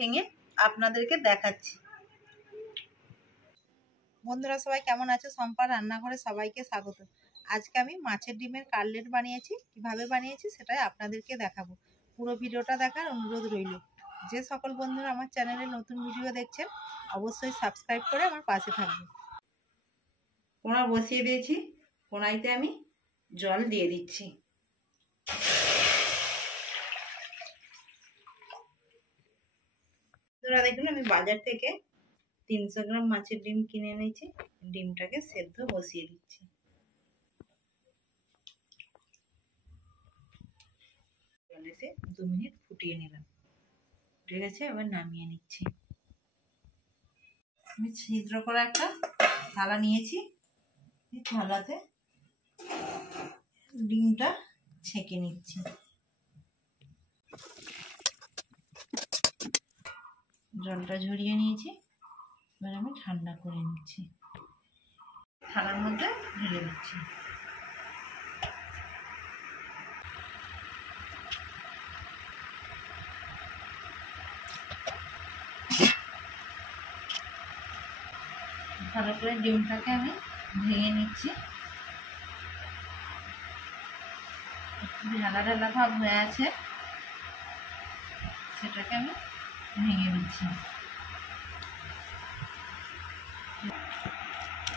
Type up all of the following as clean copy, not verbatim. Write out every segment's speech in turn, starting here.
ভেঙে আপনাদেরকে দেখাচ্ছি। বন্ধুরা সবাই কেমন আছো? সম্পার রান্নাঘরে সবাইকে স্বাগত। আজকে আমি মাছের ডিমের কাটলেট বানিয়েছি। কিভাবে বানিয়েছি সেটাই আপনাদেরকে দেখাবো। পুরো ভিডিওটা দেখার অনুরোধ রইল। যে সকল বন্ধুরা আমার চ্যানেলে নতুন ভিডিও দেখছেন অবশ্যই সাবস্ক্রাইব করে আমার পাশে থাকবে। কোনা বসিয়ে দিয়েছি, কোনাইতে আমি জল দিয়ে দিচ্ছি। বন্ধুরা দেখুন, আমি বাজার থেকে 300 গ্রাম মাছের ডিম কিনে এনেছি। ডিমটাকে সেদ্ধ বসিয়ে দিচ্ছি। জলেতে 2 মিনিট ফুটিয়ে নিলাম, ঠিক আছে। এবার নামিয়ে নিচ্ছি। আমি ছিদ্র করা একটা থালা নিয়েছি। এই থালাতে ডিমটা ছেঁকে নিচ্ছি। জলটা ঝরিয়ে নিয়েছি। এবার আমি ঠান্ডা করে নিচ্ছি। থালার মধ্যে ঢেলে দিচ্ছি। ভালো করে ডিমটাকে আমি ভেঙে নিচ্ছি। একটু ঢালা ঢালা ভাব হয়ে আছে, সেটাকে আমি ভেঙে দিচ্ছি।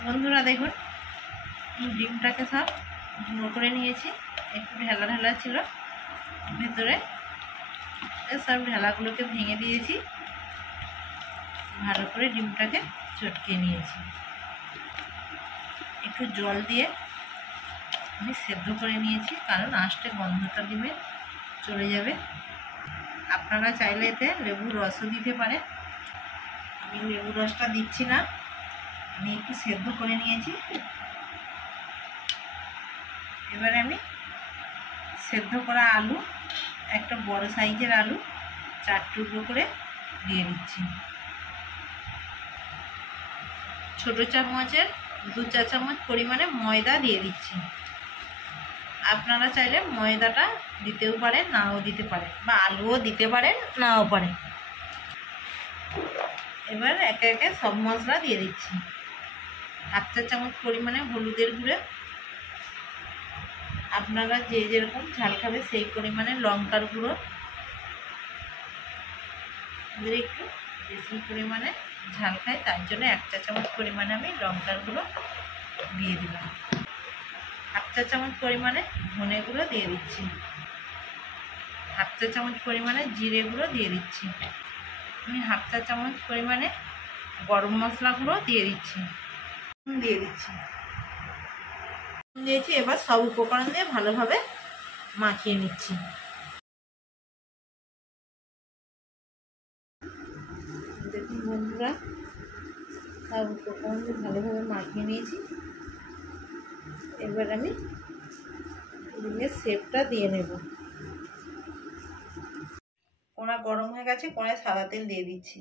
বন্ধুরা দেখুন, ডিমটাকে সব গুঁড়ো করে নিয়েছি। একটু ঢালা ঢালা ছিল ভেতরে, সব ঢালাগুলোকে ভেঙে দিয়েছি। ভালো করে ডিমটাকে চটকে নিয়েছি। একটু জল দিয়ে আমি সেদ্ধ করে নিয়েছি, কারণ আঁশটে গন্ধটা ডিমে চলে যাবে। আপনারা চাইলে এতে লেবুর রসও দিতে পারেন। আমি লেবুর রসটা দিচ্ছি না, আমি একটু সেদ্ধ করে নিয়েছি। এবারে আমি সেদ্ধ করা আলু, একটা বড় সাইজের আলু 4 টুকরো করে দিয়ে দিচ্ছি। ছোট চামচের 2 চা চামচ পরিমাণে ময়দা দিয়ে দিচ্ছি। আপনারা চাইলে ময়দাটা দিতেও পারেন, নাও দিতে পারেন, বা আলুও দিতে পারেন, নাও পারেন। এবার একে একে সব মশলা দিয়ে দিচ্ছি। 1/2 চা চামচ পরিমাণে হলুদের গুঁড়ো, আপনারা যে যেরকম ঝাল খাবে সেই পরিমাণে লঙ্কার গুঁড়ো, একটু বেশি পরিমাণে ঝাল খাই তার জন্য 1 চা চামচ পরিমাণে আমি লঙ্কার গুঁড়ো দিয়ে দিলাম। 1/2 চা চামচ পরিমাণে ধনে গুঁড়ো দিয়ে দিচ্ছি। 1/2 চা চামচ পরিমাণে জিরে গুঁড়ো দিয়ে দিচ্ছি। আমি 1/2 চা চামচ পরিমাণে গরম মশলা গুঁড়ো দিয়ে দিচ্ছি। এবার সব উপকরণ দিয়ে ভালোভাবে মাখিয়ে নিচ্ছি। দেখুন বন্ধুরা, সব উপকরণ দিয়ে ভালোভাবে মাখিয়ে নিয়েছি। এবার আমি ডিমের শেপটা দিয়ে নেব। কড়া গরম হয়ে গেছে, কড়ায় সাদা তেল দিয়ে দিচ্ছি।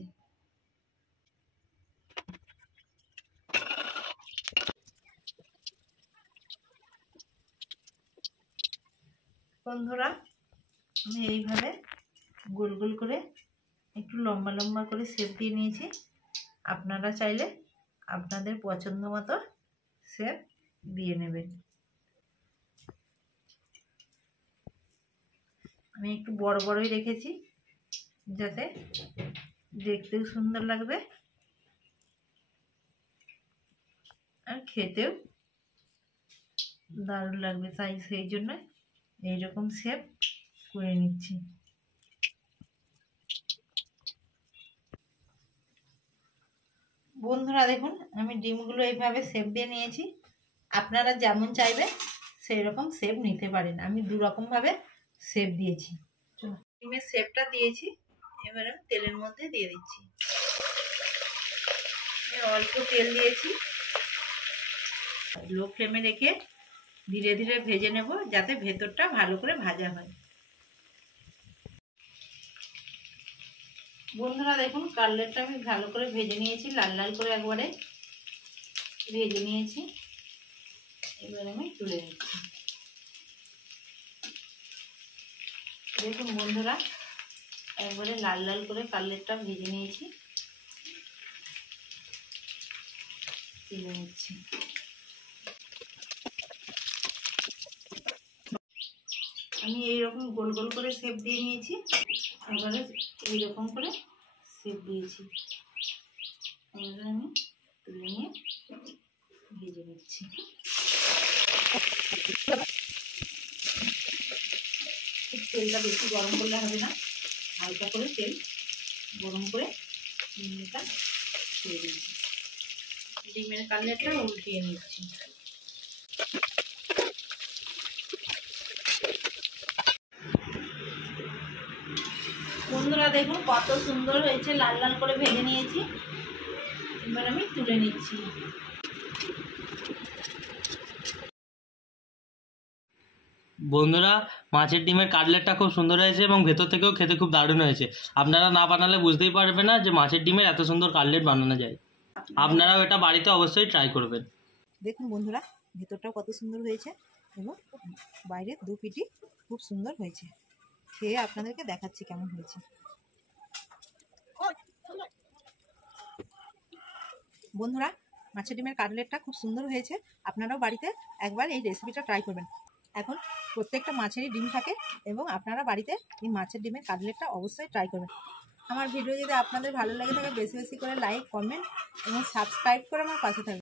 বন্ধুরা, আমি এইভাবে গোল গোল করে একটু লম্বা লম্বা করে শেপ দিয়ে নিয়েছি। আপনারা চাইলে আপনাদের পছন্দ মতো শেপ দিয়ে নেবেন। আমি একটু বড় বড়ই রেখেছি, যাতে দেখতেও সুন্দর লাগবে আর খেতেও দারুণ লাগবে, তাই সেই জন্য এইরকম শেপ করে নিচ্ছি। বন্ধুরা দেখুন, আমি ডিমগুলো এইভাবে শেপ দিয়ে নিয়েছি। আপনারা যেমন চাইবেন সেই রকম শেপ নিতে পারেন। আমি 2 রকমভাবে শেপ দিয়েছি। ডিমের শেপটা দিয়েছি, এবার আমি তেলের মধ্যে দিয়ে দিচ্ছি। অল্প তেল দিয়েছি। লো ফ্লেমে রেখে ধীরে ধীরে ভেজে নেব, যাতে ভেতরটা ভালো করে ভাজা হয়। বন্ধুরা দেখুন, কাটলেটটা আমি ভালো করে ভেজে নিয়েছি, লাল লাল করে একবারে ভেজে নিয়েছি। এবার আমি তুলে নিচ্ছি। দেখুন বন্ধুরা, একবারে লাল লাল করে কাটলেটটা ভেজে নিয়েছি, তুলে নিচ্ছি। আমি এইরকম গোল গোল করে শেপ দিয়ে নিয়েছি, এবারে এইরকম করে শেপ দিয়েছি, এবারে আমি তুলে নিয়ে ভেজে নিচ্ছি। তেলটা বেশি গরম করলে হবে না, হালকা করে তেল গরম করে ডিমটা ছেড়ে দিচ্ছি। ডিমের কাটলেটটা উল্টিয়ে নিচ্ছি। বন্ধুরা দেখুন কত সুন্দর হয়েছে, লাল লাল করে ভেজে নিয়েছি, এবার আমি তুলে নিচ্ছি। বন্ধুরা, মাছের ডিমের কাটলেটটা খুব সুন্দর হয়েছে এবং ভেতর থেকেও খেতে খুব দারুণ হয়েছে। আপনারা না বানালে বুঝতেই পারবেন না যে মাছের ডিমের এত সুন্দর কাটলেট বানানো যায়। আপনারাও এটা বাড়িতে অবশ্যই ট্রাই করবেন। দেখুন বন্ধুরা, ভেতরটাও কত সুন্দর হয়েছে এবং বাইরের দু পিটি খুব সুন্দর হয়েছে। খেয়ে আপনাদেরকে দেখাচ্ছি কেমন হয়েছে। বন্ধুরা, মাছের ডিমের কাটলেটটা খুব সুন্দর হয়েছে, আপনারাও বাড়িতে একবার এই রেসিপিটা ট্রাই করবেন। এখন প্রত্যেকটা মাছেরই ডিম থাকে এবং আপনারা বাড়িতে এই মাছের ডিমের কাটলেটটা অবশ্যই ট্রাই করবেন। আমার ভিডিও যদি আপনাদের ভালো লাগে থাকে বেশি বেশি করে লাইক, কমেন্ট এবং সাবস্ক্রাইব করে আমার পাশে থাকবেন।